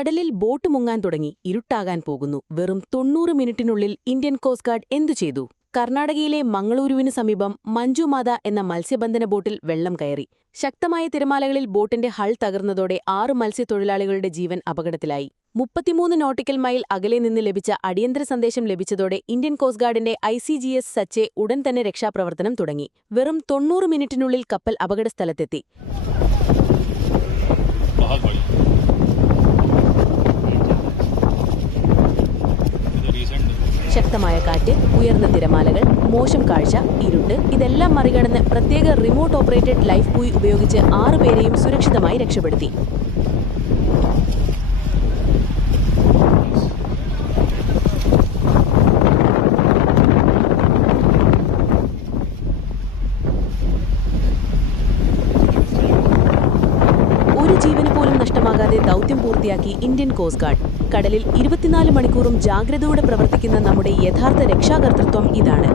കടലിൽ ബോട്ട് മുങ്ങാൻ തുടങ്ങി, ഇരുട്ടാകാൻ പോകുന്നു. വെറും 90 മിനിറ്റിനുള്ളിൽ ഇന്ത്യൻ കോസ്റ്റ് ഗാർഡ് എന്തു ചെയ്തു? കർണാടകയിലെ മംഗളൂരുവിനു സമീപം മഞ്ജുമാത എന്ന മത്സ്യബന്ധന ബോട്ടിൽ വെള്ളം കയറി. ശക്തമായ തിരമാലകളിൽ ബോട്ടിന്റെ ഹൾ തകർന്നതോടെ 6 മത്സ്യത്തൊഴിലാളികളുടെ ജീവൻ അപകടത്തിലായി. 33 നോട്ടിക്കൽ മൈൽ അകലെ നിന്ന് ലഭിച്ച അടിയന്തര സന്ദേശം ലഭിച്ചതോടെ ഇന്ത്യൻ കോസ്റ്റ് ഗാർഡിന്റെ ICGS സച്ചെ ഉടൻ തന്നെ രക്ഷാപ്രവർത്തനം തുടങ്ങി. വെറും 90 മിനിറ്റിനുള്ളിൽ കപ്പൽ അപകടസ്ഥലത്തെത്തി. ശക്തമായ കാറ്റ്, ഉയർന്ന തിരമാലകൾ, മോശം കാഴ്ച, ഇരുട്ട് ഇതെല്ലാം മറികടന്ന് പ്രത്യേക റിമോട്ട് ഓപ്പറേറ്റഡ് ലൈഫ് ബൂയ് ഉപയോഗിച്ച് 6 പേരെയും സുരക്ഷിതമായി രക്ഷപ്പെടുത്തി. ഒരു ജീവന് പോലും നഷ്ടമാകാതെ ദൗത്യം പൂർത്തിയാക്കി ഇന്ത്യൻ കോസ്റ്റ് ഗാർഡ്. കടലിൽ 24 മണിക്കൂറും ജാഗ്രതയോടെ പ്രവർത്തിക്കുന്ന നമ്മുടെ യഥാർത്ഥ രക്ഷാകർതൃത്വം ഇതാണ്.